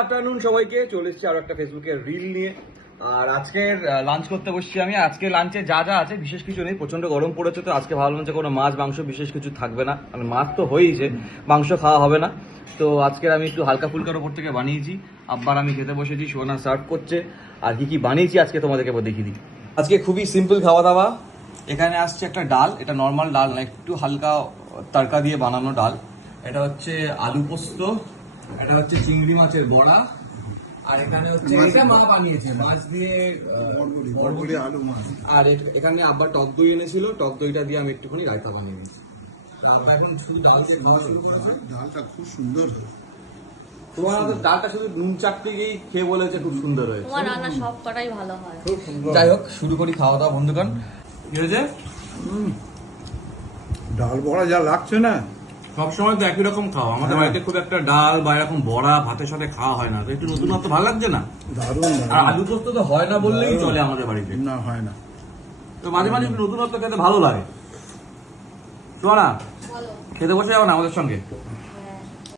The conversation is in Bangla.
আফটারনুন সবাইকে, চলে এসেছি আরো একটা ফেসবুকে রিল নিয়ে। আর আজকের লাঞ্চ করতে বসছি আমি। আজকে লাঞ্চে যা যা আছে বিশেষ কিছু নেই, প্রচন্ড গরম পড়েছে, তো আজকে ভাবলাম যে কোনো মাছ মাংস বিশেষ কিছু থাকবে না, মানে মাছ তো হয়েইছে, মাংস খাওয়া হবে না। তো আজকের আমি একটু হালকা ফুলকার ওপর থেকে বানিয়েছি। আব্বার আমি খেতে বসেছি, সোনা সার্ভ করছে। আর কি কি বানিয়েছি আজকে তোমাদেরকে দেখিয়ে দিই। আজকে খুবই সিম্পল খাওয়া দাওয়া। এখানে আসছে একটা ডাল, এটা নর্মাল ডাল না, একটু হালকা তড়কা দিয়ে বানানো ডাল। এটা হচ্ছে আলু পোস্ত, এটা হচ্ছে চিংড়ি মাছের বড়া, আর এখানে হচ্ছে এটা মা বানিয়েছে মাছ দিয়ে বরবটি আলু মাছ। আর এখানে আব্বা টক দই এনেছিল, টক দইটা দিয়ে আমি একটুখানি রায়তা বানিয়ে নিয়েছি। আব্বা এখন শুধু ডাল দিয়ে খাওয়া শুরু করেছে। ডালটা খুব সুন্দর হয়েছে। তোমার আমাদের ডালটা শুধু নুন চাটতেই খেয়ে বলেছে খুব সুন্দর হয়েছে। তোমার রান্না সব কটাই ভালো হয়। খুব সুন্দর। যাই হোক, শুরু করি খাওয়া দাওয়া বন্ধুগণ। কি হয়েছে? ডাল বড়া যা লাগছে না, সবসময় তো একই রকম খাওয়া, আমাদের বাড়িতে খুব একটা ডাল বা এরকম বড়া ভাতের সাথে খাওয়া হয় না, তো একটু নতুনত্ব ভালো লাগছে না। দারুণ আর আলু পোস্ত তো হয় না বললেই চলে আমাদের বাড়িতে, না হয় না। তো মাঝে মাঝে একটু নতুনত্ব খেতে ভালো লাগে। শোনা, বলো। খেতে বসে যাবো না আমাদের সঙ্গে?